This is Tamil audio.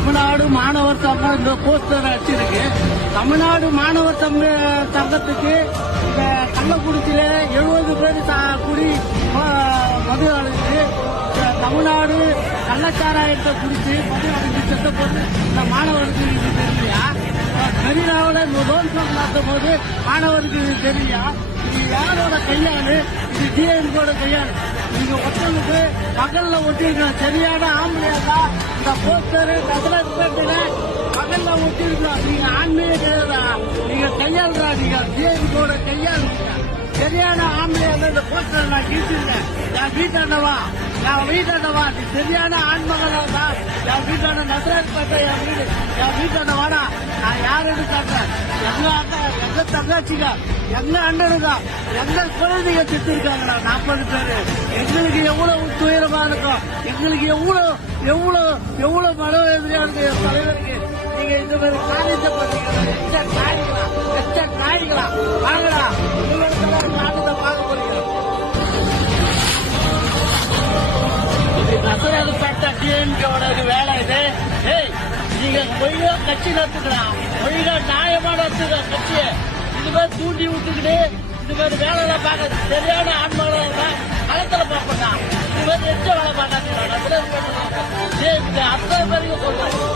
தமிழ்நாடு மாணவர் சங்கம் இந்த போஸ்டர் அடிச்சிருக்கு. தமிழ்நாடு மாணவர் சங்கத்துக்கு இந்த கள்ளக்குறிச்சியில 70 பேர் கூடி மது அழைச்சு தமிழ்நாடு கள்ளச்சாராயத்தை குடிச்சு மது அழைச்சு செத்த போது இந்த மாணவருக்கு இது தெரியலையா? மெரினாவில் லோன் நடத்தும் போது மாணவருக்கு இது தெரியலையா? இது யாரோட கையாளு? இது டிஎம்கோட கையாளு. நீங்க ஒருத்தனுக்கு பகல்ல ஒட்டிருக்கணும். சரியான ஆம்பளையா இந்த போஸ்டர் நகரப்பேட்டையில பகல்ல ஒட்டிருக்கணும். நீங்க ஆண்மையே கிடையாதா? நீங்க கையாளுறா. நீங்க டிஎம்கோட கையாளுங்க. சரியான ஆம்பளையா இந்த போஸ்டர் நான் கிழிச்சிருந்தேன். என் வீட்டாண்டவா நீ சரியான ஆண்மகளா தான். என் வீட்டாண்ட நகரப்பேட்டை என் வீட்டாண்டவாடா. நான் யாருன்னு காட்டுறேன். எங்க தங்கச்சிங்க, எங்க அண்ணனுங்க, எங்க குழந்தைங்க செத்து இருக்காங்கடா 40 பேரு. எங்களுக்கு எவ்வளவு துயரமா இருக்கும். எங்களுக்கு எவ்வளவு மனவேதனையா இருக்கு. தலைவருக்கு நீங்க இந்த மாதிரி காரியத்தை பண்ணீங்க. காய்களா வாங்கடா. நாட்டத்தை பார்க்க போறீங்க. நசரது பேட்டை டிஎம்கேவோட வேலை இது. நீங்க ஒழுங்கா கட்சி நடத்துக்கலாம். ஒழுங்கா நியாயமா நடத்துங்க கட்சியை. இது மாதிரி தூண்டி விட்டுக்கிட்டு இது மாதிரி வேலை பார்க்க சரியான ஆன்மகளா களத்துல பார்ப்பா. இது மாதிரி எச்ச வேலை பார்க்காதீங்க. அத்தனை பேருக்கு சொல்றேன்.